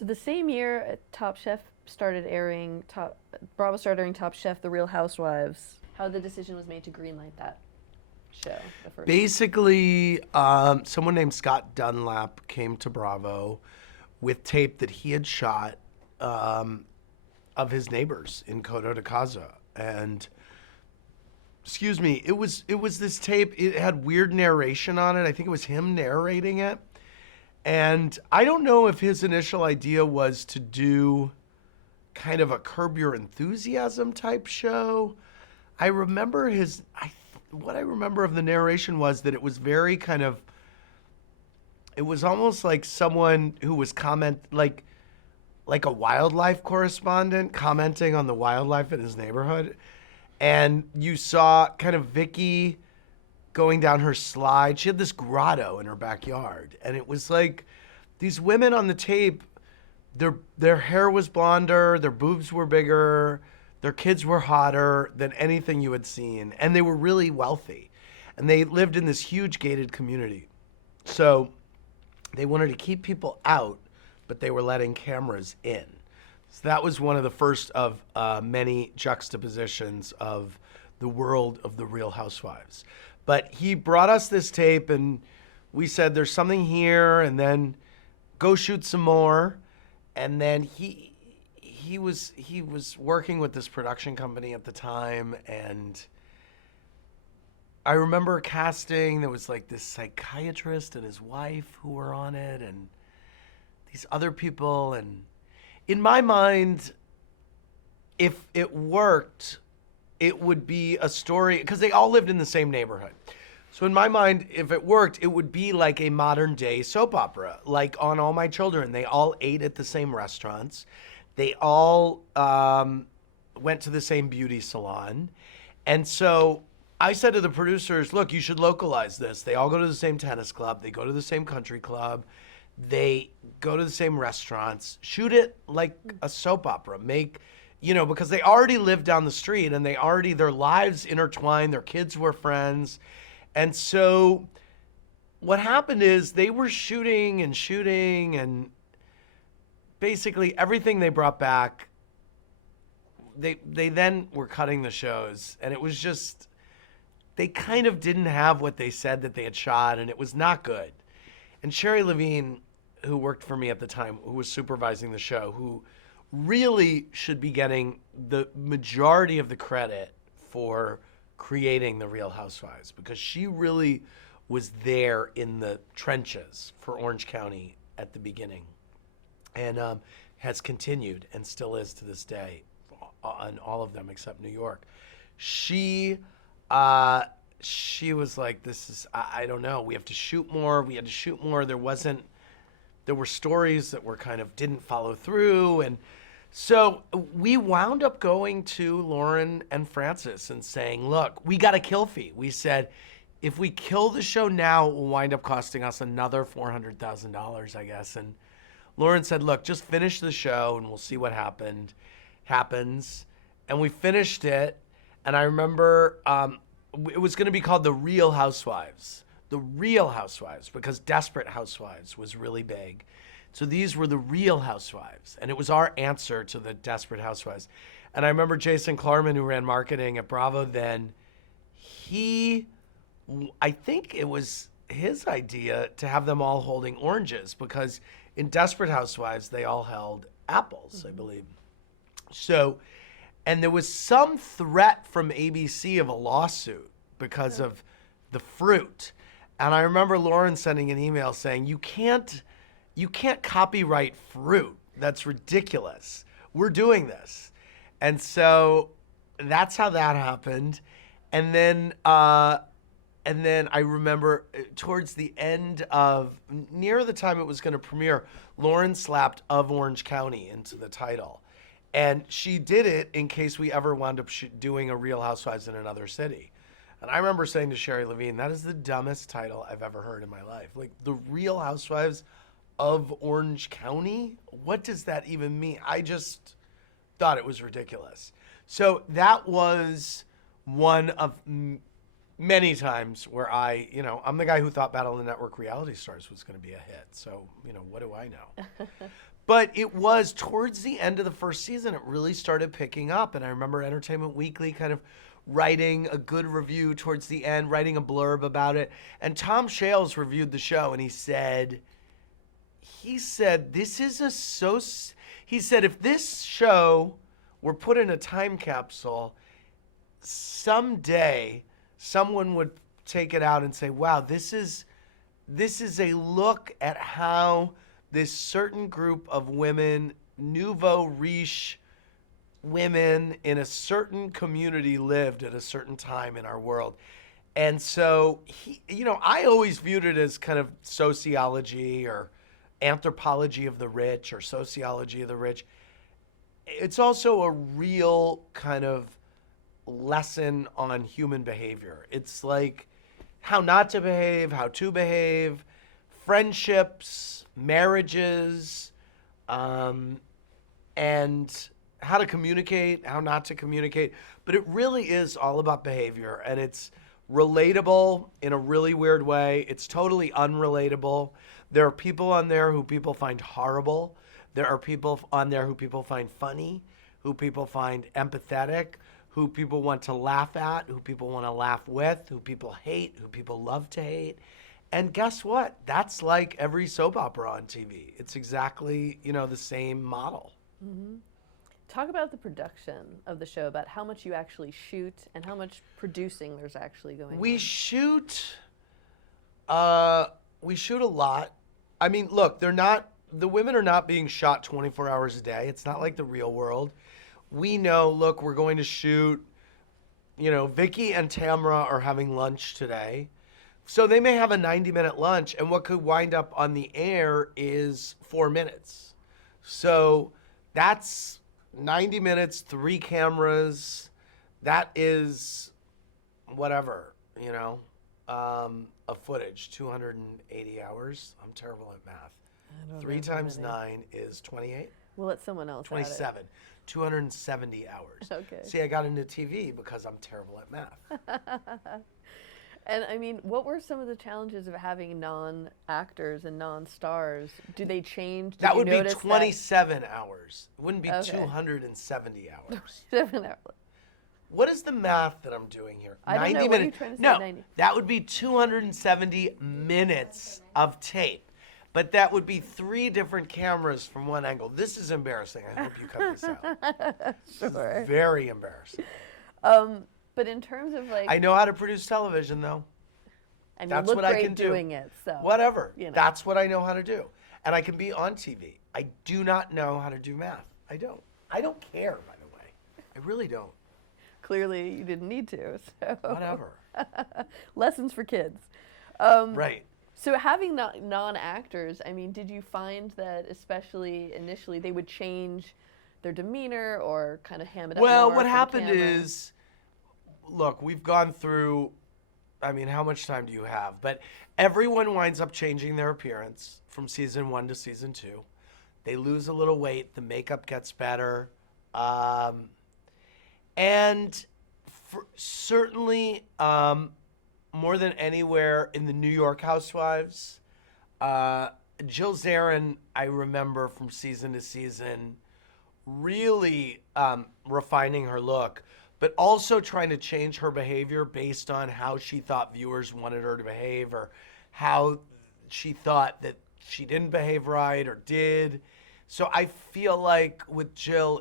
So the same year, Top Chef started airing Bravo started airing Top Chef, The Real Housewives. How the decision was made to greenlight that show, the first one. Basically, someone named Scott Dunlap came to Bravo with tape that he had shot um, of his neighbors in Coto de Caza, and excuse me, it was this tape. It had weird narration on it. I think it was him narrating it, and I don't know if his initial idea was to do kind of a Curb Your Enthusiasm type show. I remember what I remember of the narration was that it was very kind of, it was almost like someone who was like a wildlife correspondent commenting on the wildlife in his neighborhood. And you saw kind of Vicky going down her slide. She had this grotto in her backyard, and it was like these women on the tape. Their hair was blonder, their boobs were bigger, their kids were hotter than anything you had seen, and they were really wealthy, and they lived in this huge gated community. So they wanted to keep people out, but they were letting cameras in. So that was one of the first of many juxtapositions of the world of the Real Housewives. But he brought us this tape, and we said, "There's something here," and then go shoot some more. And then he was working with this production company at the time, and I remember casting. There was like this psychiatrist and his wife who were on it, and these other people. And in my mind, if it worked, it would be a story because they all lived in the same neighborhood. So in my mind, if it worked, it would be like a modern day soap opera, like on All My Children. They all ate at the same restaurants. They all went to the same beauty salon. And so I said to the producers, look, you should localize this. They all go to the same tennis club. They go to the same country club. They go to the same restaurants. Shoot it like a soap opera. Because they already lived down the street and their lives intertwined. Their kids were friends. And so what happened is they were shooting and basically everything they brought back, they then were cutting the shows, and it was just, they kind of didn't have what they said that they had shot, and it was not good. And Sherry Levine, who worked for me at the time, who was supervising the show, who really should be getting the majority of the credit for creating the Real Housewives, because she really was there in the trenches for Orange County at the beginning, and has continued and still is to this day on all of them except New York. She she was like, this is, I don't know, we have to shoot more. We had to shoot more. There were stories that were kind of didn't follow through. And so we wound up going to Lauren and Francis and saying, look, we got a kill fee. We said, if we kill the show now, it will wind up costing us another $400,000, I guess. And Lauren said, look, just finish the show and we'll see what happens. And we finished it. And I remember it was going to be called The Real Housewives. The Real Housewives, because Desperate Housewives was really big. So these were the Real Housewives, and it was our answer to the Desperate Housewives. And I remember Jason Klarman, who ran marketing at Bravo then, I think it was his idea to have them all holding oranges, because in Desperate Housewives, they all held apples, I believe. So, and there was some threat from ABC of a lawsuit because of the fruit. And I remember Lauren sending an email saying, you can't copyright fruit. That's ridiculous. We're doing this. And so that's how that happened. And then I remember towards the end of, near the time it was going to premiere, Lauren slapped "of Orange County" into the title. And she did it in case we ever wound up doing a Real Housewives in another city. And I remember saying to Sherry Levine, that is the dumbest title I've ever heard in my life. Like, The Real Housewives of Orange County? What does that even mean? I just thought it was ridiculous. So that was one of many times where I'm the guy who thought Battle of the Network Reality Stars was going to be a hit. So, what do I know? But it was towards the end of the first season, it really started picking up. And I remember Entertainment Weekly kind of writing a good review towards the end, writing a blurb about it. And Tom Shales reviewed the show, and he said, this is he said, if this show were put in a time capsule, someday someone would take it out and say, wow, this is a look at how this certain group of women, nouveau riche women in a certain community lived at a certain time in our world. And so, I always viewed it as kind of sociology or anthropology of the rich or sociology of the rich. It's also a real kind of lesson on human behavior. It's like how not to behave, how to behave, friendships, marriages, and how to communicate, how not to communicate. But it really is all about behavior, and it's relatable in a really weird way. It's totally unrelatable. There are people on there who people find horrible. There are people on there who people find funny, who people find empathetic, who people want to laugh at, who people want to laugh with, who people hate, who people love to hate. And guess what? That's like every soap opera on TV. It's exactly, the same model. Mm-hmm. Talk about the production of the show, about how much you actually shoot and how much producing there's actually going on. We shoot a lot. I mean, look, the women are not being shot 24 hours a day. It's not like the real world. We know, look, we're going to shoot, Vicky and Tamra are having lunch today. So they may have a 90-minute lunch, and what could wind up on the air is 4 minutes. So that's 90 minutes, 3 cameras. That is whatever, of footage, 280 hours. I'm terrible at math. 3 times 9 is 28. We'll let someone else 27. 270 hours. Okay. See, I got into TV because I'm terrible at math. And I mean, what were some of the challenges of having non-actors and non-stars? Do they change? That would be 27 hours. It wouldn't be Okay. 270 hours. 7 hours. What is the math that I'm doing here? I don't 90 know. What are you minutes. trying to say, No, 90? that would be 270 minutes of tape. But that would be 3 different cameras from one angle. This is embarrassing. I hope you cut this out. Sure. This is very embarrassing. But in terms of like, I know how to produce television, though. and That's you look what I great can do. doing it. So Whatever. you know. That's what I know how to do. And I can be on TV. I do not know how to do math. I don't. I don't care, by the way. I really don't. Clearly, you didn't need to. So Whatever. Lessons for kids. Right. So having non-actors, I mean, did you find that especially initially they would change their demeanor or kind of ham it up Well, more what for the happened camera? is, look, we've gone through, I mean, how much time do you have? But everyone winds up changing their appearance from season 1 to season 2. They lose a little weight. The makeup gets better. And certainly, more than anywhere in the New York Housewives, Jill Zarin, I remember from season to season, really refining her look, but also trying to change her behavior based on how she thought viewers wanted her to behave or how she thought that she didn't behave right or did. So I feel like with Jill,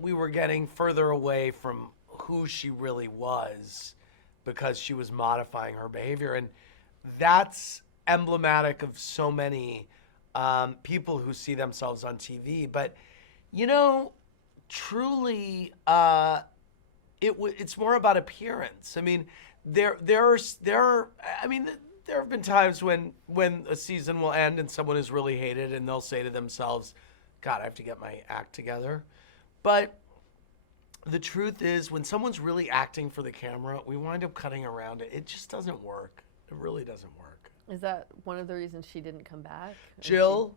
we were getting further away from who she really was because she was modifying her behavior. And that's emblematic of so many people who see themselves on TV. But, truly, it's more about appearance. I mean, there have been times when a season will end and someone is really hated and they'll say to themselves, God, I have to get my act together. But the truth is, when someone's really acting for the camera, we wind up cutting around it. It just doesn't work. It really doesn't work. Is that one of the reasons she didn't come back? Jill?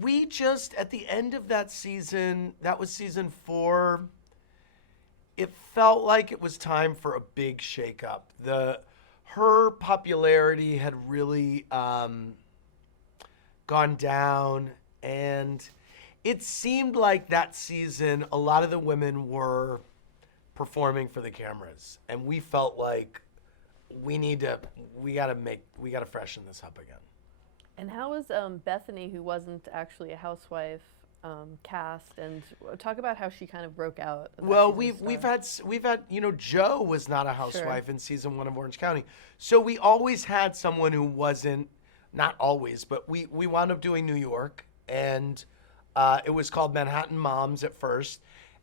We just, at the end of that season, that was season 4, it felt like it was time for a big shakeup. her popularity had really gone down, and it seemed like that season a lot of the women were performing for the cameras, and we felt like we gotta freshen this up again. And how was Bethany, who wasn't actually a housewife, cast? And talk about how she kind of broke out. Of that Well, season we've had Joe was not a Sure. housewife in season 1 of Orange County, so we always had someone who wasn't, not always, but we wound up doing New York, and it was called Manhattan Moms at first,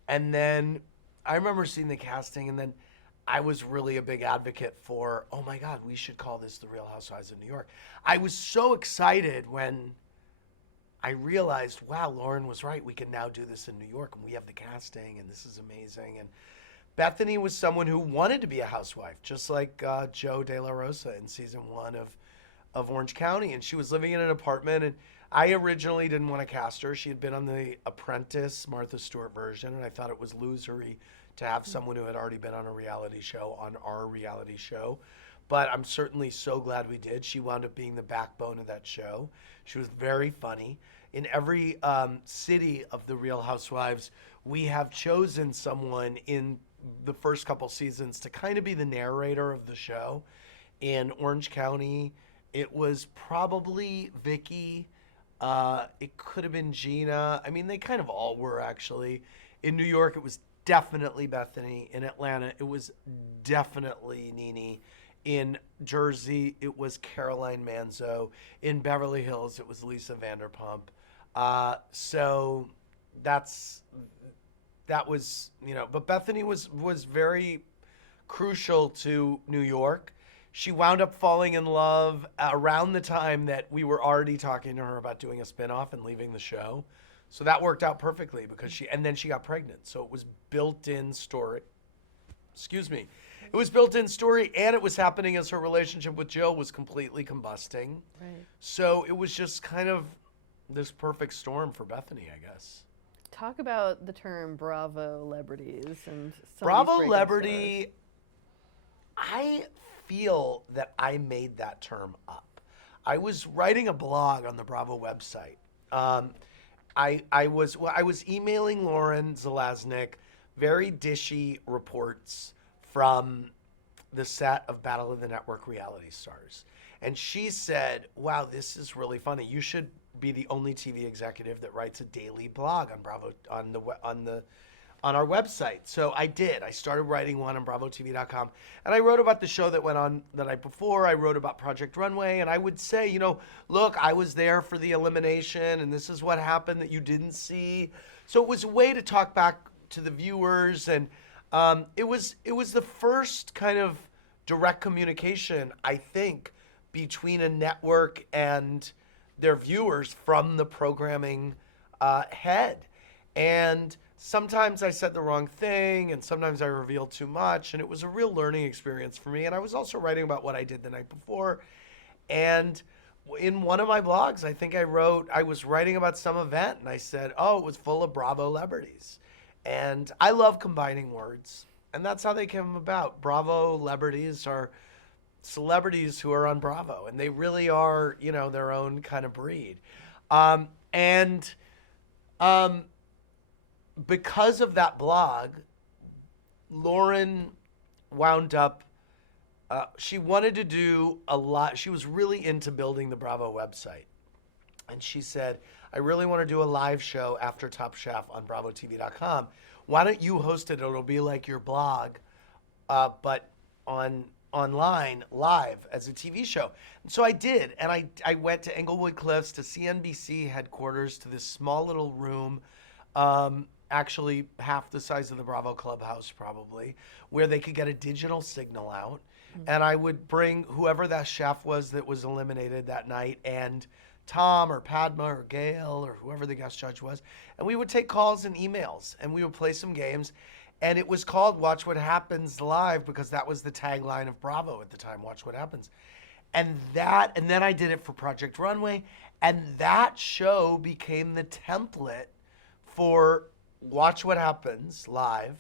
and then I remember seeing the casting, and then I was really a big advocate for, oh my God, we should call this The Real Housewives of New York. I was so excited when I realized, wow, Lauren was right. We can now do this in New York, and we have the casting, and this is amazing. And Bethany was someone who wanted to be a housewife, just like Joe De La Rosa in season 1 of Orange County. And she was living in an apartment, and I originally didn't want to cast her. She had been on The Apprentice, Martha Stewart version, and I thought it was losery to have someone who had already been on a reality show on our reality show. But I'm certainly so glad we did. She wound up being the backbone of that show. She was very funny. In every city of The Real Housewives, we have chosen someone in the first couple seasons to kind of be the narrator of the show. In Orange County, it was probably Vicky. It could have been Gina. I mean, they kind of all were, actually. In New York, it was definitely Bethany. In Atlanta, it was definitely Nene. In Jersey, it was Caroline Manzo. In Beverly Hills, it was Lisa Vanderpump. So that was, but Bethany was very crucial to New York. She wound up falling in love around the time that we were already talking to her about doing a spinoff and leaving the show. So that worked out perfectly because and then she got pregnant. So it was built-in story. Excuse me. It was built-in story, and it was happening as her relationship with Joe was completely combusting. Right. So it was just kind of this perfect storm for Bethany, I guess. Talk about the term Bravo celebrities and some Bravo of these breaking celebrity, stars. I feel that I made that term up. I was writing a blog on the Bravo website. I was emailing Lauren Zalaznick very dishy reports from the set of Battle of the Network reality stars. And she said, wow, this is really funny. You should be the only TV executive that writes a daily blog on Bravo on our website. So I did. I started writing one on BravoTV.com, and I wrote about the show that went on the night before. I wrote about Project Runway, and I would say, look, I was there for the elimination, and this is what happened that you didn't see. So it was a way to talk back to the viewers, and it was the first kind of direct communication, I think, between a network and their viewers from the programming head. And sometimes I said the wrong thing, and sometimes I revealed too much, and it was a real learning experience for me. And I was also writing about what I did the night before. And in one of my blogs, I think I was writing about some event, and I said, oh, it was full of Bravo celebrities. And I love combining words, and that's how they came about. Bravo celebrities are celebrities who are on Bravo, and they really are, their own kind of breed. Because of that blog, Lauren wound up, she wanted to do a lot. She was really into building the Bravo website. And she said, I really want to do a live show after Top Chef on BravoTV.com. Why don't you host it? It'll be like your blog, but online, live, as a TV show. And so I did. And I went to Englewood Cliffs, to CNBC headquarters, to this small little room, actually half the size of the Bravo Clubhouse probably, where they could get a digital signal out. Mm-hmm. And I would bring whoever that chef was that was eliminated that night, and Tom or Padma or Gail or whoever the guest judge was, and we would take calls and emails, and we would play some games. And it was called Watch What Happens Live because that was the tagline of Bravo at the time, Watch What Happens. And then I did it for Project Runway, and that show became the template for Watch What Happens Live.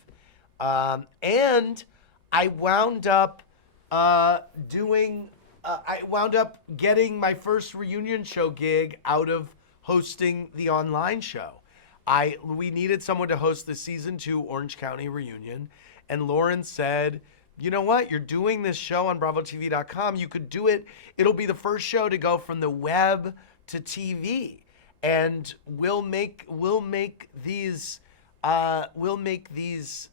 And I wound up I wound up getting my first reunion show gig out of hosting the online show. We needed someone to host the season 2 Orange County reunion, and Lauren said, "You know what? You're doing this show on BravoTV.com. You could do it. It'll be the first show to go from the web to TV, and we'll make these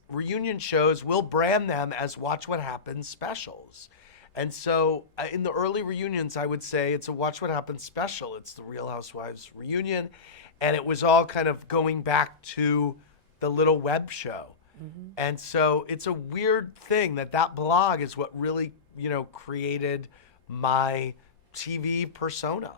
reunion shows. We'll brand them as Watch What Happens specials." And so in the early reunions, I would say it's a Watch What Happens special. It's the Real Housewives reunion. And it was all kind of going back to the little web show. Mm-hmm. And so it's a weird thing that blog is what really, created my TV persona.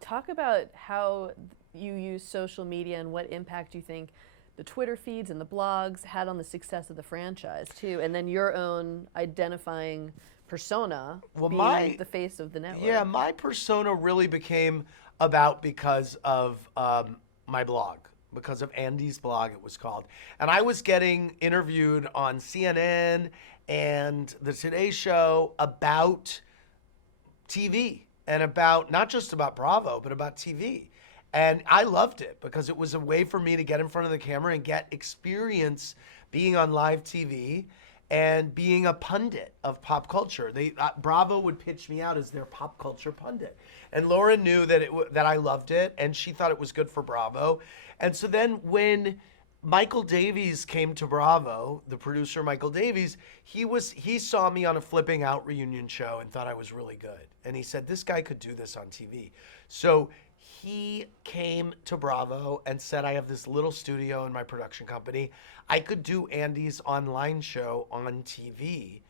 Talk about how you use social media and what impact you think the Twitter feeds and the blogs had on the success of the franchise too, and then your own identifying persona being the face of the network. Yeah, my persona really became about because of my blog, because of Andy's blog, it was called. And I was getting interviewed on CNN and the Today Show about TV and about, not just about Bravo, but about TV. And I loved it because it was a way for me to get in front of the camera and get experience being on live TV and being a pundit of pop culture. Bravo would pitch me out as their pop culture pundit. And Lauren knew that I loved it, and she thought it was good for Bravo. And so then when Michael Davies came to Bravo, the producer Michael Davies, he saw me on a Flipping Out reunion show and thought I was really good. And he said, this guy could do this on TV. So he came to Bravo and said, I have this little studio in my production company. I could do Andy's online show on TV.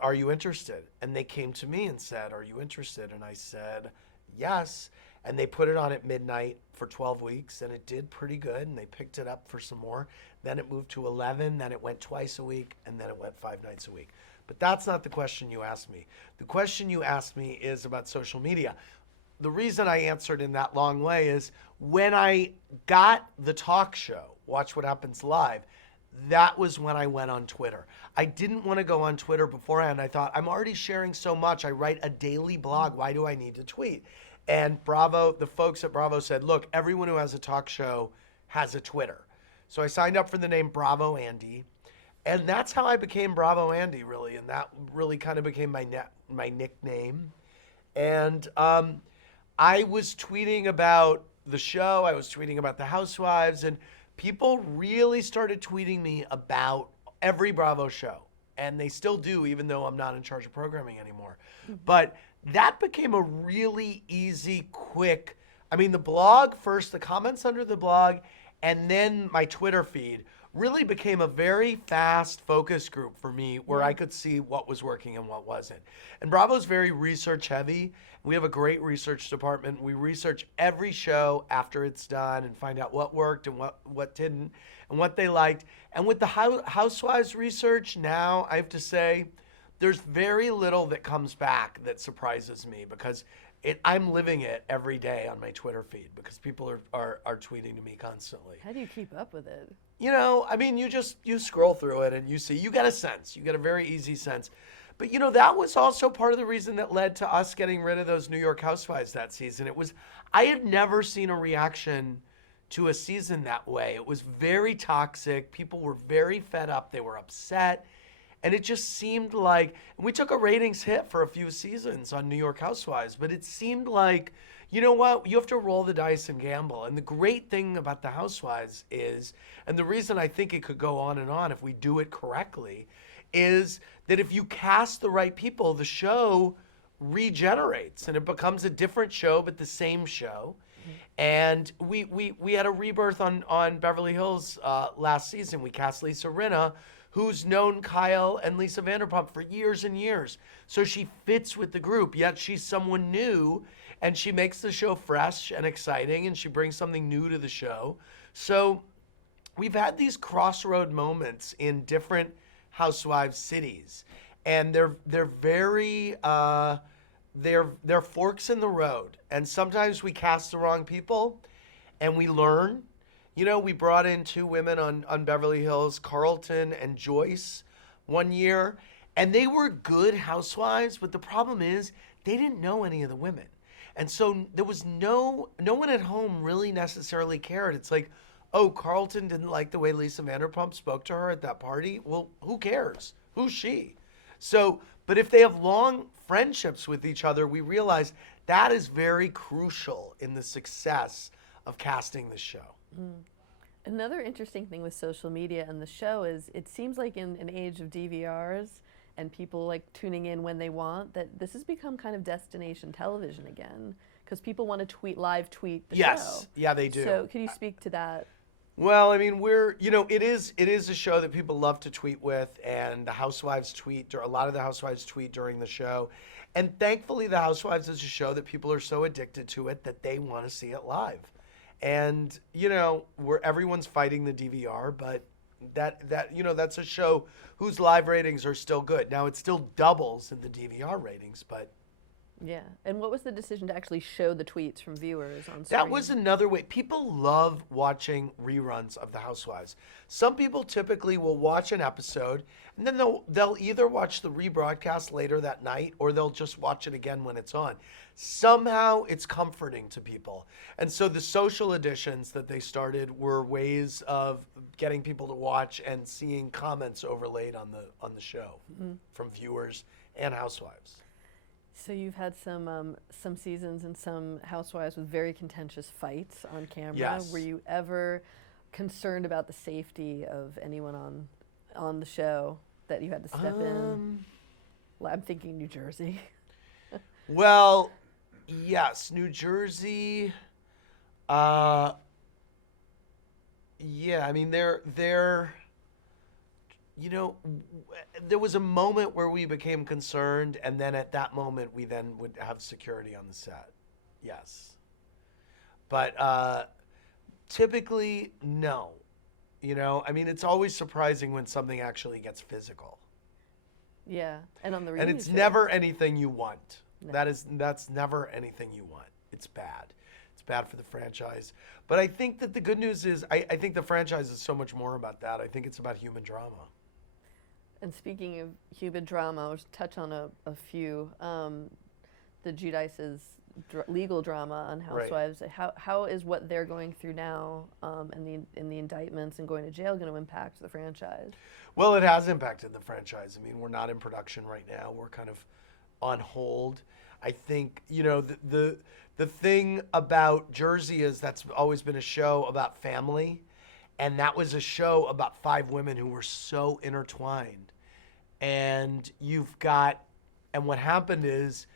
Are you interested? And they came to me and said, are you interested? And I said, yes. And they put it on at midnight for 12 weeks, and it did pretty good, and they picked it up for some more. Then it moved to 11, then it went twice a week, and then it went 5 nights a week. But that's not the question you asked me. The question you asked me is about social media. The reason I answered in that long way is when I got the talk show, Watch What Happens Live, that was when I went on Twitter. I didn't want to go on Twitter beforehand. I thought, I'm already sharing so much. I write a daily blog. Why do I need to tweet? And Bravo, the folks at Bravo said, look, everyone who has a talk show has a Twitter. So I signed up for the name Bravo Andy. And that's how I became Bravo Andy, really. And that really kind of became my nickname. And I was tweeting about the show. I was tweeting about the Housewives. And people really started tweeting me about every Bravo show. And they still do, even though I'm not in charge of programming anymore. Mm-hmm. But that became a really easy, quick, the blog first, the comments under the blog, and then my Twitter feed really became a very fast focus group for me where I could see what was working and what wasn't. And Bravo's very research heavy. We have a great research department. We research every show after it's done and find out what worked and what didn't and what they liked. And with the Housewives research now, I have to say, there's very little that comes back that surprises me because I'm living it every day on my Twitter feed because people are tweeting to me constantly. How do you keep up with it? You scroll through it and you get a sense. You get a very easy sense. But, that was also part of the reason that led to us getting rid of those New York Housewives that season. I had never seen a reaction to a season that way. It was very toxic. People were very fed up. They were upset. And it just seemed like, we took a ratings hit for a few seasons on New York Housewives, but it seemed like, you know what, you have to roll the dice and gamble. And the great thing about the Housewives is, and the reason I think it could go on and on if we do it correctly, is that if you cast the right people, the show regenerates and it becomes a different show, but the same show. And we had a rebirth on Beverly Hills last season. We cast Lisa Rinna, who's known Kyle and Lisa Vanderpump for years and years. So she fits with the group, yet she's someone new, and she makes the show fresh and exciting, and she brings something new to the show. So we've had these crossroad moments in different Housewives cities, and they're very they're forks in the road. And sometimes we cast the wrong people, and we learn. We brought in 2 women on Beverly Hills, Carlton and Joyce, one year, And they were good housewives, but the problem is they didn't know any of the women. And so there was no one at home really necessarily cared. It's like, oh, Carlton didn't like the way Lisa Vanderpump spoke to her at that party. Well, who cares? Who's she? So, but if they have long friendships with each other, we realize that is very crucial in the success of casting the show. Another interesting thing with social media and the show is it seems like in an age of DVRs and people like tuning in when they want, that this has become kind of destination television again because people want to live tweet the show. Yes, yeah, they do. So can you speak to that? Well, I mean, it is a show that people love to tweet with, and the housewives tweet. A lot of the housewives tweet during the show, and thankfully, the Housewives is a show that people are so addicted to it that they want to see it live. And where everyone's fighting the DVR, but that's a show whose live ratings are still good. Now it still doubles in the DVR ratings, but Yeah. And what was the decision to actually show the tweets from viewers on screen? that was another way. People love watching reruns of The Housewives. Some people typically will watch an episode and then they'll either watch the rebroadcast later that night or they'll just watch it again when it's on. Somehow it's comforting to people. And so the social editions that they started were ways of getting people to watch and seeing comments overlaid on the show from viewers and housewives. So you've had some seasons and some housewives with very contentious fights on camera. Yes. Were you ever concerned about the safety of anyone on the show that you had to step in? Well, I'm thinking New Jersey. Well, yes, New Jersey. Yeah, I mean, there was a moment where we became concerned, and then at that moment, we then would have security on the set. Yes. But typically, no. I mean, it's always surprising when something actually gets physical. Yeah, and on the And reunion it's show. never anything you want. No. That's never anything you want. It's bad. It's bad for the franchise. But I think that the good news is I think the franchise is so much more about that. I think it's about human drama. And speaking of human drama, I'll just touch on a few. The Giudice's legal drama on Right. Housewives. How is what they're going through now in the indictments and going to jail going to impact the franchise? Well, it has impacted the franchise. I mean, we're not in production right now. We're kind of on hold. I think, the thing about Jersey is that's always been a show about family. And that was a show about 5 women who were so intertwined. And what happened is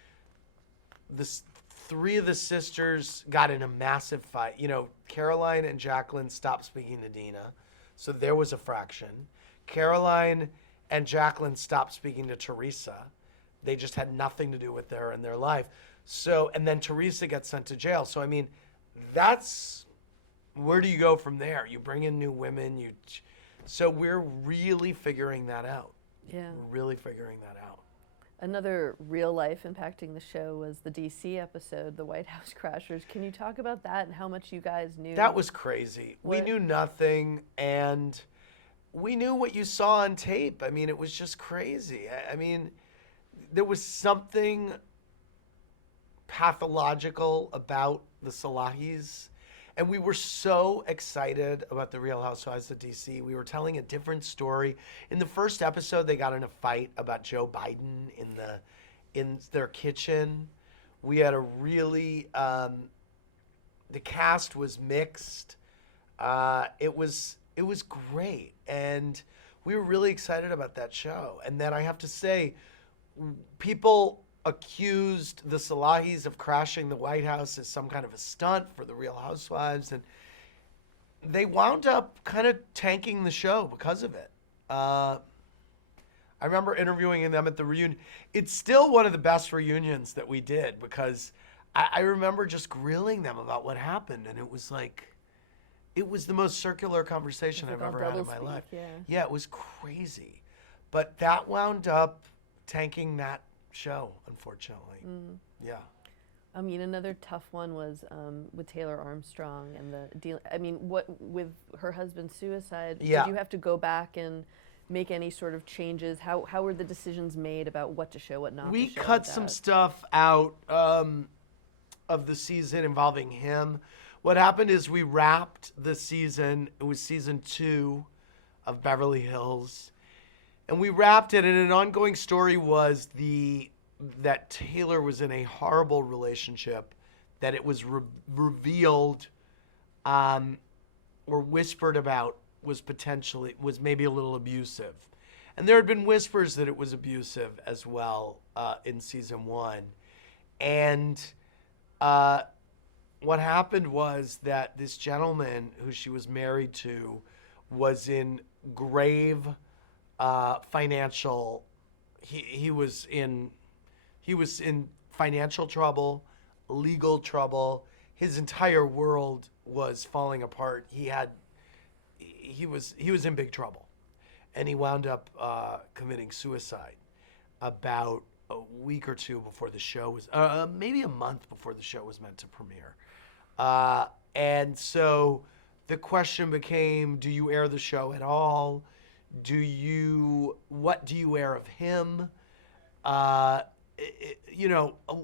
this 3 of the sisters got in a massive fight. Caroline and Jacqueline stopped speaking to Dina. So there was a fraction. Caroline and Jacqueline stopped speaking to Teresa. They just had nothing to do with her in their life. So, and then Teresa gets sent to jail. So, I mean, where do you go from there? You bring in new women. So we're really figuring that out. Yeah. We're really figuring that out. Another real life impacting the show was the DC episode, the White House Crashers. Can you talk about that and how much you guys knew? That was crazy. We What- knew nothing, and we knew what you saw on tape. I mean, it was just crazy. I mean, there was something pathological about the Salahis. And we were so excited about the Real Housewives of DC. We were telling a different story. In the first episode, they got in a fight about Joe Biden in their kitchen. We had a really the cast was mixed. It was great, and we were really excited about that show. And then I have to say, people accused the Salahis of crashing the White House as some kind of a stunt for the Real Housewives, and they wound up kind of tanking the show because of it. I remember interviewing them at the reunion. It's still one of the best reunions that we did because I remember just grilling them about what happened, and it was the most circular conversation It I've was like ever all had in my doublespeak, life. yeah. Yeah, it was crazy. But that wound up tanking that show, unfortunately. Yeah. I mean, another tough one was with Taylor Armstrong and the deal. I mean, what with her husband's suicide? Yeah. Did you have to go back and make any sort of changes? How were the decisions made about what to show, what not We to show? cut with some that? stuff out of the season involving him. What happened is we wrapped the season. It was season 2 of Beverly Hills, and we wrapped it. And an ongoing story was that Taylor was in a horrible relationship, that it was revealed or whispered about was maybe a little abusive. And there had been whispers that it was abusive as well in season 1. And what happened was that this gentleman who she was married to was in grave financial. He was in financial trouble, legal trouble. His entire world was falling apart. He was in big trouble, and he wound up committing suicide about a week or two before the show was, maybe a month before the show was meant to premiere. And so the question became, do you air the show at all? What do you air of him?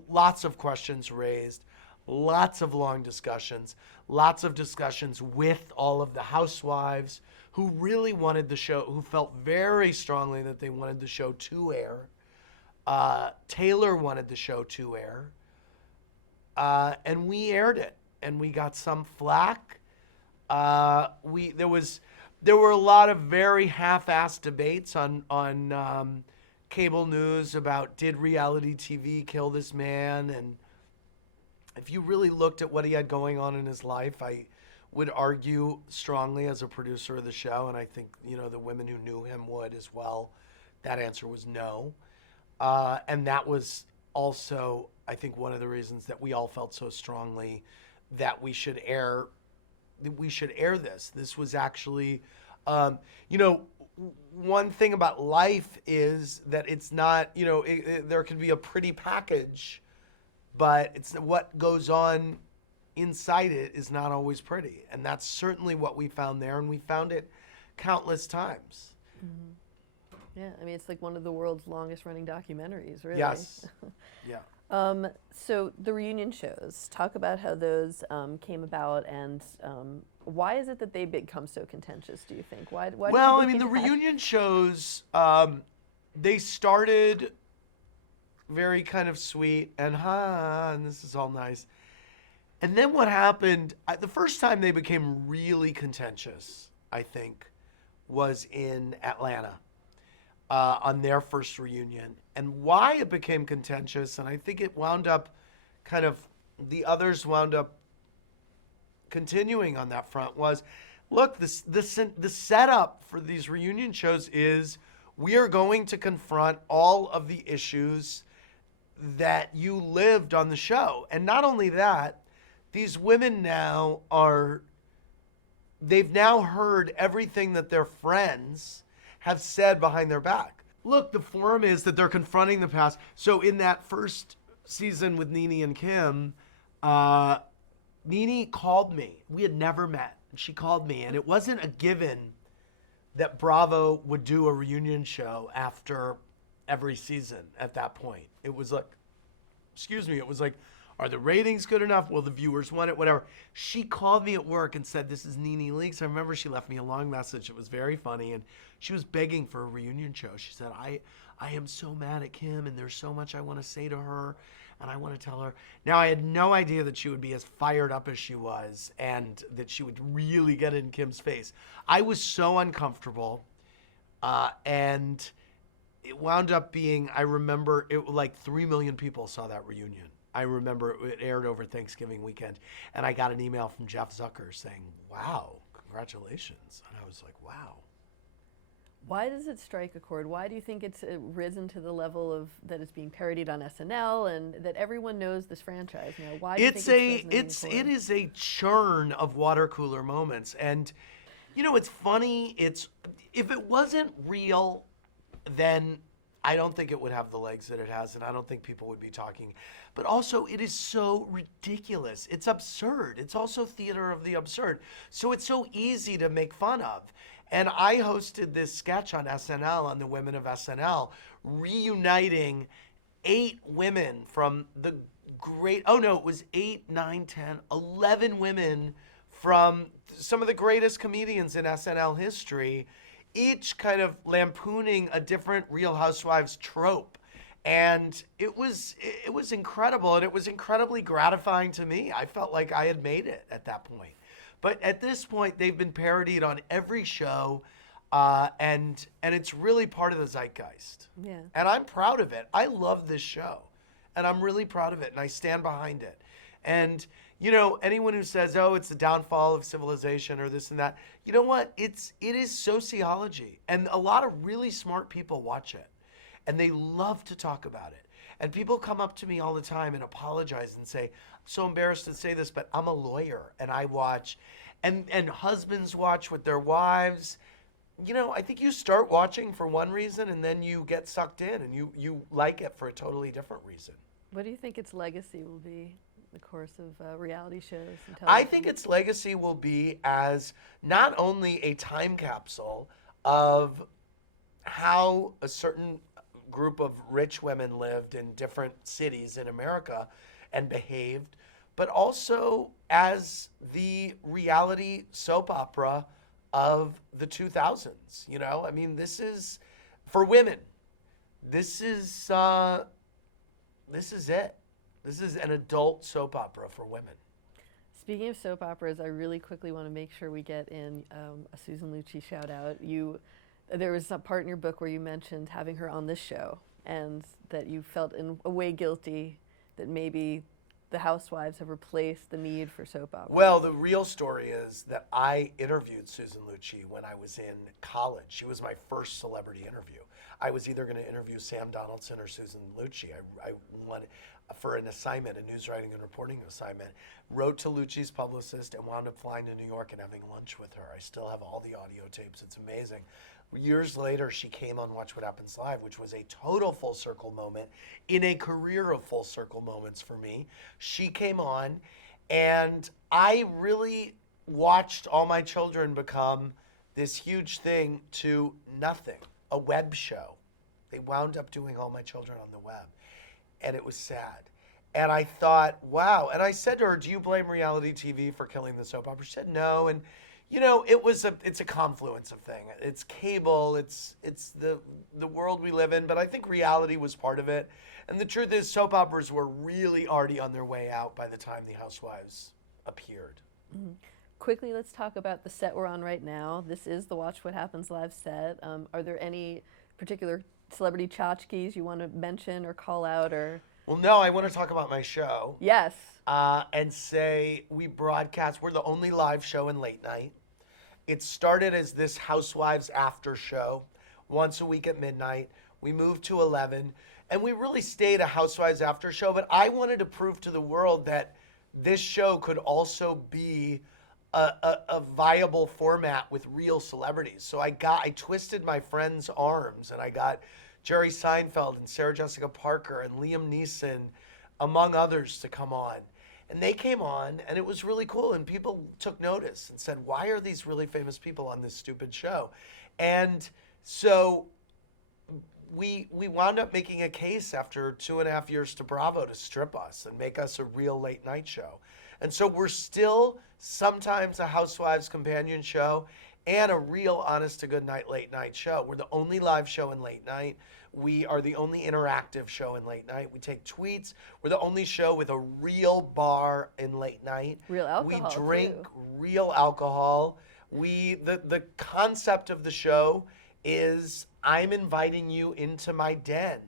Lots of questions raised, lots of long discussions, lots of discussions with all of the housewives who really wanted the show, who felt very strongly that they wanted the show to air. Taylor wanted the show to air. And we aired it, and we got some flack. There were a lot of very half-assed debates on cable news about, did reality TV kill this man? And if you really looked at what he had going on in his life, I would argue strongly as a producer of the show, and I think the women who knew him would as well. That answer was no, and that was also, I think, one of the reasons that we all felt so strongly that we should air this. This was actually, one thing about life is that it's not, there can be a pretty package, but it's what goes on inside it is not always pretty. And that's certainly what we found there, and we found it countless times. Mm-hmm. Yeah, I mean, it's like one of the world's longest running documentaries, really. Yes. Yeah. So the reunion shows, talk about how those came about, and why is it that they become so contentious, do you think? Why Well, do you think the that? reunion shows, they started very kind of sweet and this is all nice. And then what happened, the first time they became really contentious, I think, was in Atlanta on their first reunion. And why it became contentious, and I think it wound up the others wound up continuing on that front, was, look, the setup for these reunion shows is we are going to confront all of the issues that you lived on the show. And not only that, these women now they've now heard everything that their friends have said behind their back. Look, the forum is that they're confronting the past. So in that first season with Nene and Kim, Nene called me. We had never met. And she called me, and it wasn't a given that Bravo would do a reunion show after every season at that point. It was like, are the ratings good enough? Will the viewers want it? Whatever. She called me at work and said, this is Nene Leakes. I remember she left me a long message. It was very funny. And she was begging for a reunion show. She said, I am so mad at Kim, and there's so much I want to say to her, and I want to tell her. Now, I had no idea that she would be as fired up as she was, and that she would really get in Kim's face. I was so uncomfortable, and it wound up being, I remember, like 3 million people saw that reunion. I remember it aired over Thanksgiving weekend, and I got an email from Jeff Zucker saying, wow, congratulations. And I was like, wow. Why does it strike a chord? Why do you think it's risen to the level of that it's being parodied on SNL and that everyone knows this franchise now? Why do you think it is a churn of water cooler moments. And it's funny, if it wasn't real, then I don't think it would have the legs that it has, and I don't think people would be talking. But also, it is so ridiculous. It's absurd. It's also theater of the absurd. So it's so easy to make fun of. And I hosted this sketch on SNL, on the Women of SNL, reuniting 8 women from the great, oh no, it was 8, 9, 10, 11 women from some of the greatest comedians in SNL history, each kind of lampooning a different Real Housewives trope. And it was incredible, and it was incredibly gratifying to me. I felt like I had made it at that point. But at this point, they've been parodied on every show, and it's really part of the zeitgeist. Yeah. And I'm proud of it. I love this show, and I'm really proud of it, and I stand behind it. And anyone who says, "Oh, it's the downfall of civilization" or this and that, you know what? It is sociology, and a lot of really smart people watch it, and they love to talk about it. And people come up to me all the time and apologize and say, "I'm so embarrassed to say this, but I'm a lawyer and I watch," and husbands watch with their wives. I think you start watching for one reason and then you get sucked in and you like it for a totally different reason. What do you think its legacy will be in the course of reality shows and I television? think its legacy will be as not only a time capsule of how a certain group of rich women lived in different cities in America and behaved, but also as the reality soap opera of the 2000s. I mean, this is for women. This is it. This is an adult soap opera for women. Speaking of soap operas, I really quickly want to make sure we get in a Susan Lucci shout out. There was a part in your book where you mentioned having her on this show and that you felt in a way guilty that maybe the housewives have replaced the need for soap operas. Well, the real story is that I interviewed Susan Lucci when I was in college. She was my first celebrity interview. I was either going to interview Sam Donaldson or Susan Lucci. I wanted, for an assignment, a news writing and reporting assignment, wrote to Lucci's publicist and wound up flying to New York and having lunch with her. I still have all the audio tapes. It's amazing. Years later, she came on Watch What Happens Live, which was a total full circle moment in a career of full circle moments for me. She came on, and I really watched all my children become this huge thing to nothing, a web show. They wound up doing All My Children on the web, and it was sad. And I thought, wow. And I said to her, "Do you blame reality TV for killing the soap opera?" She said, "No." And it's a confluence of things. It's cable, it's the world we live in, but I think reality was part of it. And the truth is, soap operas were really already on their way out by the time the Housewives appeared. Mm-hmm. Quickly, let's talk about the set we're on right now. This is the Watch What Happens Live set. Are there any particular celebrity tchotchkes you want to mention or call out? Or Well, no, I want to talk about my show. Yes. And say we're the only live show in late night. It started as this Housewives after show, once a week at midnight. We moved to 11, and we really stayed a Housewives after show, but I wanted to prove to the world that this show could also be a viable format with real celebrities. So I twisted my friends' arms, and I got Jerry Seinfeld and Sarah Jessica Parker and Liam Neeson, among others, to come on. And they came on, and it was really cool, and people took notice and said, "Why are these really famous people on this stupid show?" And so we wound up making a case after 2.5 years to Bravo to strip us and make us a real late night show. And so we're still sometimes a Housewives companion show and a real honest to goodnight late night show. We're the only live show in late night. We are the only interactive show in late night. We take tweets. We're the only show with a real bar in late night. Real alcohol, We drink too. real alcohol. The concept of the show is I'm inviting you into my den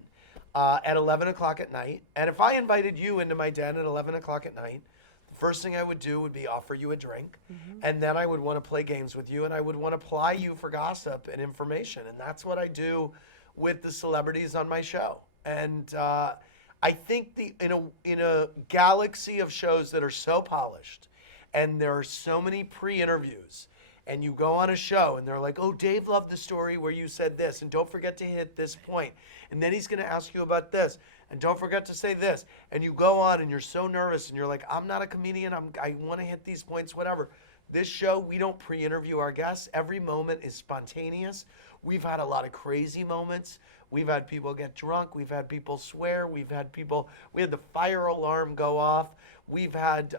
at 11 o'clock at night. And if I invited you into my den at 11 o'clock at night, the first thing I would do would be offer you a drink. Mm-hmm. And then I would want to play games with you, and I would want to ply you for gossip and information. And that's what I do with the celebrities on my show. And I think in a galaxy of shows that are so polished, and there are so many pre-interviews, and you go on a show and they're like, "Oh, Dave loved the story where you said this, and don't forget to hit this point, and then he's going to ask you about this, and don't forget to say this," and you go on and you're so nervous and you're like, "I'm not a comedian, I want to hit these points, whatever." This show, we don't pre-interview our guests. Every moment is spontaneous. We've had a lot of crazy moments. We've had people get drunk. We've had people swear. We had the fire alarm go off. We've had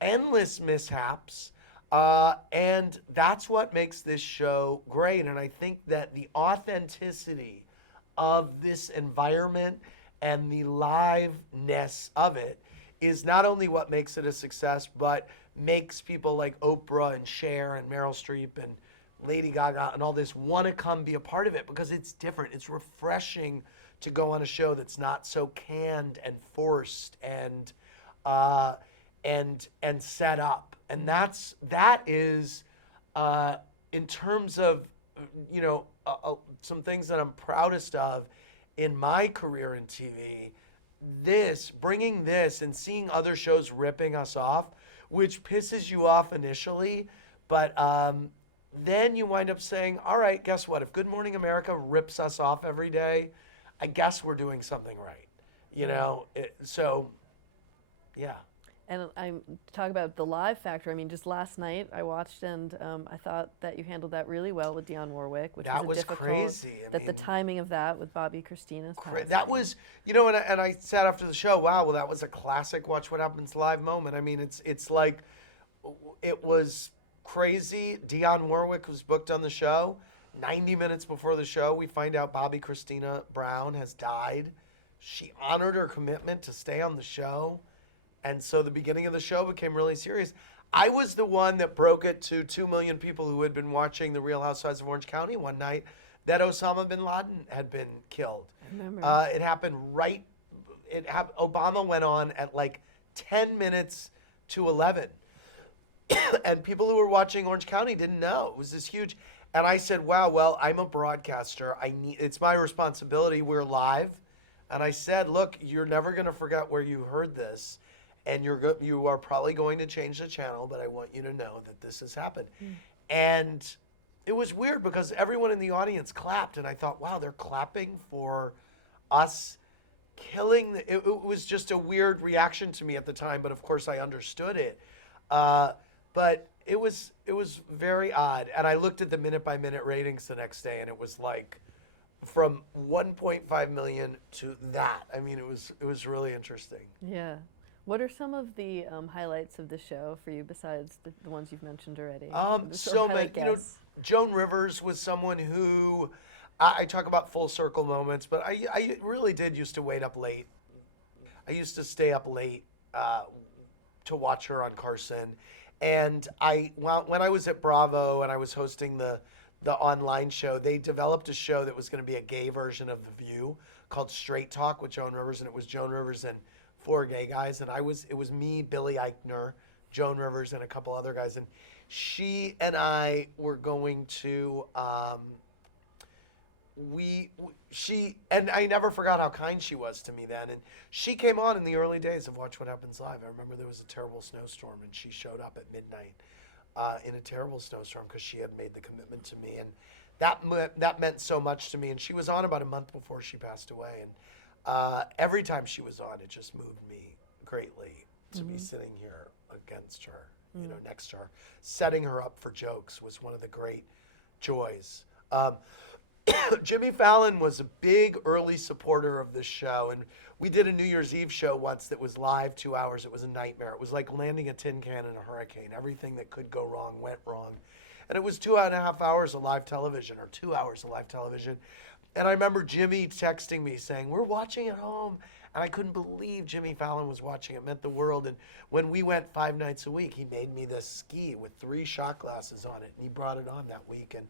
endless mishaps. And that's what makes this show great. And I think that the authenticity of this environment and the liveness of it is not only what makes it a success, but makes people like Oprah and Cher and Meryl Streep and Lady Gaga and all this want to come be a part of it because it's different. It's refreshing to go on a show that's not so canned and forced and set up. And that is in terms of some things that I'm proudest of in my career in TV. Bringing this and seeing other shows ripping us off, which pisses you off initially, but then you wind up saying, all right, guess what? If Good Morning America rips us off every day, I guess we're doing something right. Yeah. And I'm talk about the live factor. I mean, just last night I watched, and I thought that you handled that really well with Dionne Warwick, which That was a was difficult. crazy. The timing of that with Bobby Christina's passing. That was, and I said after the show, wow, well, that was a classic Watch What Happens Live moment. I mean, it's like, it was crazy. Dionne Warwick was booked on the show. 90 minutes before the show, we find out Bobby Christina Brown has died. She honored her commitment to stay on the show. And so the beginning of the show became really serious. I was the one that broke it to 2 million people who had been watching The Real Housewives of Orange County one night that Osama bin Laden had been killed. I remember. It happened Obama went on at like 10 minutes to 11. And people who were watching Orange County didn't know. It was this huge. And I said, wow, well, I'm a broadcaster. It's my responsibility. We're live. And I said, look, you're never going to forget where you heard this. And you are probably going to change the channel, but I want you to know that this has happened. And it was weird because everyone in the audience clapped. And I thought, wow, they're clapping for us killing. It was just a weird reaction to me at the time. But of course, I understood it. But it was very odd. And I looked at the minute-by-minute ratings the next day, and it was like from 1.5 million to that. I mean, it was really interesting. Yeah. What are some of the highlights of the show for you besides the ones you've mentioned already? So many. Joan Rivers was someone who I talk about full circle moments, but I really did used to wait up late. I used to stay up late to watch her on Carson. And when I was at Bravo and I was hosting the online show, they developed a show that was going to be a gay version of The View called Straight Talk with Joan Rivers, and it was Joan Rivers and 4 gay guys, and it was me, Billy Eichner, Joan Rivers, and a couple other guys, and she and I were going to and I never forgot how kind she was to me then. And she came on in the early days of Watch What Happens Live. I remember there was a terrible snowstorm, and she showed up at midnight in a terrible snowstorm because she had made the commitment to me, and that meant so much to me. And she was on about a month before she passed away, and every time she was on, it just moved me greatly to be sitting here against her, next to her. Setting her up for jokes was one of the great joys. Jimmy Fallon was a big early supporter of this show, and we did a New Year's Eve show once that was live 2 hours. It was a nightmare. It was like landing a tin can in a hurricane. Everything that could go wrong went wrong. And it was 2.5 hours of live television, or 2 hours of live television. And I remember Jimmy texting me saying, we're watching at home. And I couldn't believe Jimmy Fallon was watching. It meant the world. And when we went 5 nights a week, he made me this ski with 3 shot glasses on it. And he brought it on that week. And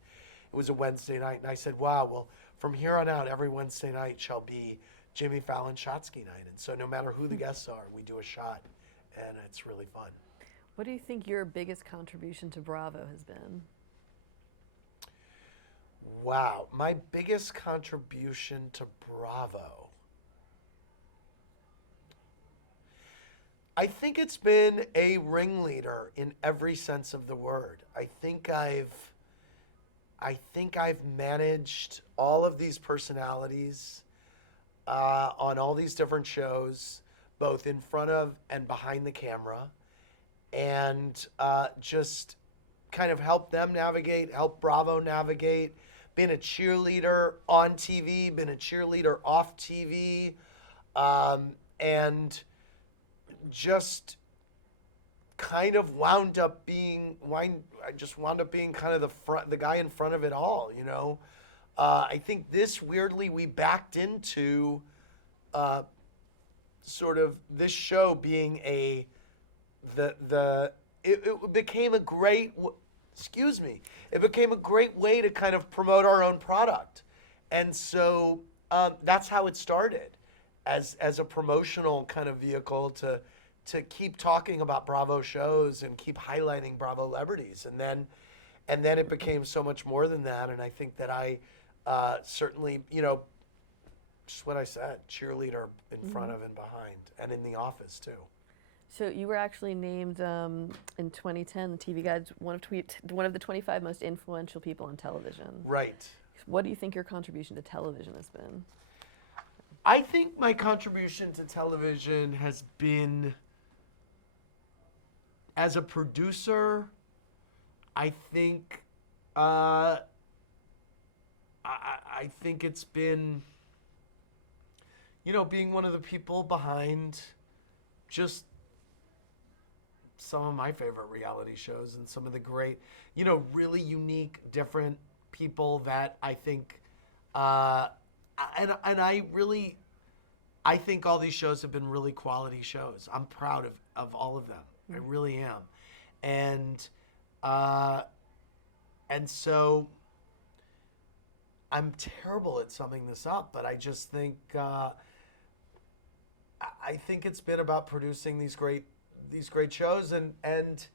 it was a Wednesday night. And I said, wow, well, from here on out, every Wednesday night shall be Jimmy Fallon shot ski night. And so no matter who the guests are, we do a shot. And it's really fun. What do you think your biggest contribution to Bravo has been? Wow, my biggest contribution to Bravo. I think it's been a ringleader in every sense of the word. I think I've managed all of these personalities on all these different shows, both in front of and behind the camera. and just kind of help them navigate, help Bravo navigate. Been a cheerleader on TV, been a cheerleader off TV, and just kind of I just wound up being kind of the guy in front of it all, you know. I think this weirdly we backed into sort of this show being it became a great it became a great way to kind of promote our own product, and so that's how it started, as a promotional kind of vehicle to keep talking about Bravo shows and keep highlighting Bravo celebrities, and then it became so much more than that. And I think that I certainly, you know, just what I said, cheerleader in front of and behind, and in the office too. So you were actually named in 2010, the TV Guide's one of the 25 most influential people on television. Right. What do you think your contribution to television has been? I think my contribution to television has been, as a producer, I think I think it's been, you know, being one of the people behind just some of my favorite reality shows and some of the great, you know, really unique, different people that I think, and I think all these shows have been really quality shows. I'm proud of all of them. I really am. And so I'm terrible at summing this up, but I just think I think it's been about producing these great shows and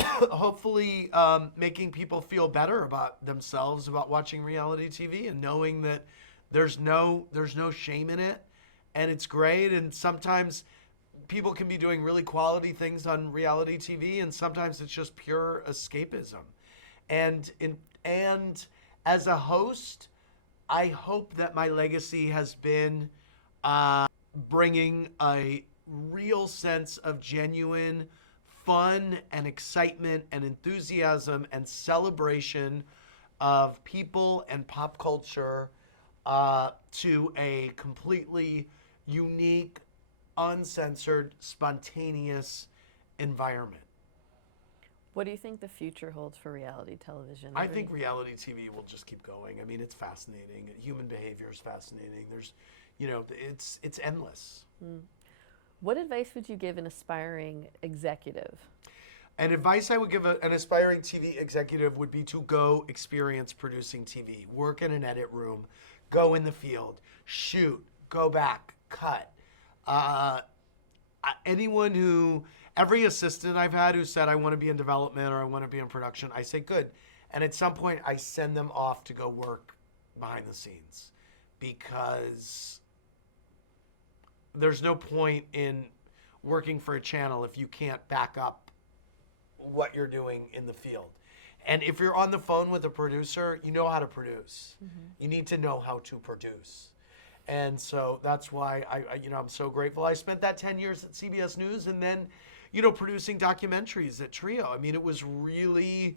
hopefully making people feel better about themselves about watching reality TV, and knowing that there's no shame in it, and it's great. And sometimes people can be doing really quality things on reality TV, and sometimes it's just pure escapism. And as a host, I hope that my legacy has been bringing a real sense of genuine fun and excitement and enthusiasm and celebration of people and pop culture to a completely unique, uncensored, spontaneous environment. What do you think the future holds for reality television? I think reality TV will just keep going. I mean, it's fascinating. Human behavior is fascinating. There's, you know, it's endless. What advice would you give an aspiring executive? An advice I would give an aspiring TV executive would be to go experience producing TV. Work in an edit room. Go in the field. Shoot. Go back. Cut. Every assistant I've had who said, I want to be in development or I want to be in production, I say, good. And at some point, I send them off to go work behind the scenes, because there's no point in working for a channel if you can't back up what you're doing in the field. And if you're on the phone with a producer, you know how to produce. You need to know how to produce. And so that's why I'm so grateful. I spent that 10 years at CBS News, and then, producing documentaries at Trio. I mean, it was really,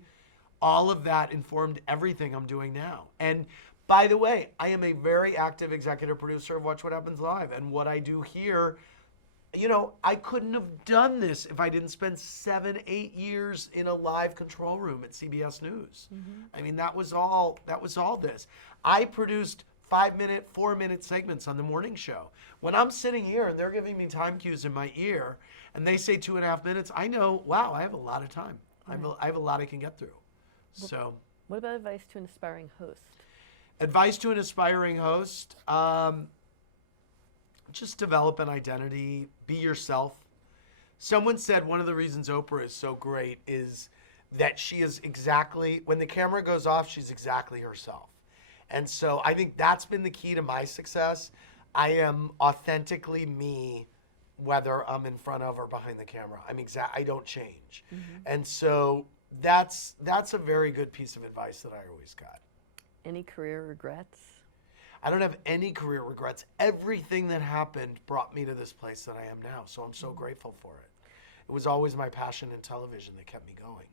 all of that informed everything I'm doing now. And by the way, I am a very active executive producer of Watch What Happens Live. And what I do here, I couldn't have done this if I didn't spend 7-8 years in a live control room at CBS News. I mean, that was all this. I produced 5-minute, 4-minute segments on the morning show. When I'm sitting here and they're giving me time cues in my ear and they say 2.5 minutes, I know, wow, I have a lot of time. I have a lot I can get through. So, what about advice to an aspiring host? Advice to an aspiring host, just develop an identity, be yourself. Someone said one of the reasons Oprah is so great is that she is exactly, when the camera goes off, she's exactly herself. And so I think that's been the key to my success. I am authentically me, whether I'm in front of or behind the camera. I don't change. And so that's a very good piece of advice that I always got. Any career regrets? I don't have any career regrets. Everything that happened brought me to this place that I am now. So I'm so grateful for it. it was always my passion in television that kept me going.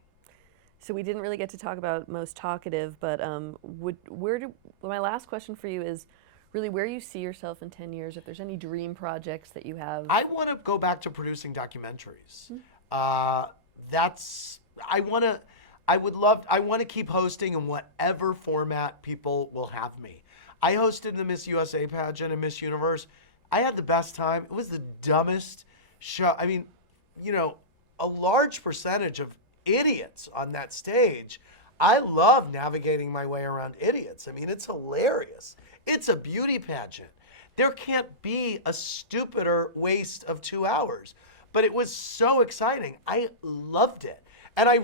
So we didn't really get to talk about most talkative, but my last question for you is really where you see yourself in 10 years, if there's any dream projects that you have. I want to go back to producing documentaries. I want to keep hosting in whatever format people will have me. I hosted the Miss USA pageant and Miss Universe. I had the best time. It was the dumbest show. I mean, a large percentage of idiots on that stage. I love navigating my way around idiots. I mean, it's hilarious. It's a beauty pageant. There can't be a stupider waste of 2 hours. But it was so exciting. I loved it. And I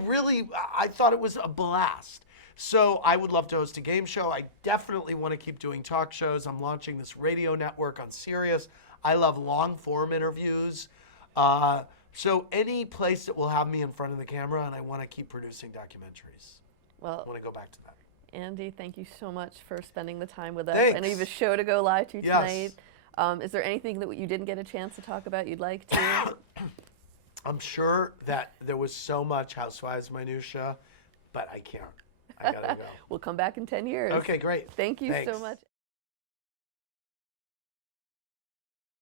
thought it was a blast. So I would love to host a game show. I definitely want to keep doing talk shows. I'm launching this radio network on Sirius. I love long form interviews. So any place that will have me in front of the camera, and I want to keep producing documentaries. Well, I want to go back to that. Andy, thank you so much for spending the time with us. Thanks. I know you have a show to go live to Yes. tonight. Is there anything that you didn't get a chance to talk about you'd like to? I'm sure that there was so much Housewives minutia, but I can't. I gotta go. We'll come back in 10 years. Okay, great. Thank you Thanks. so much.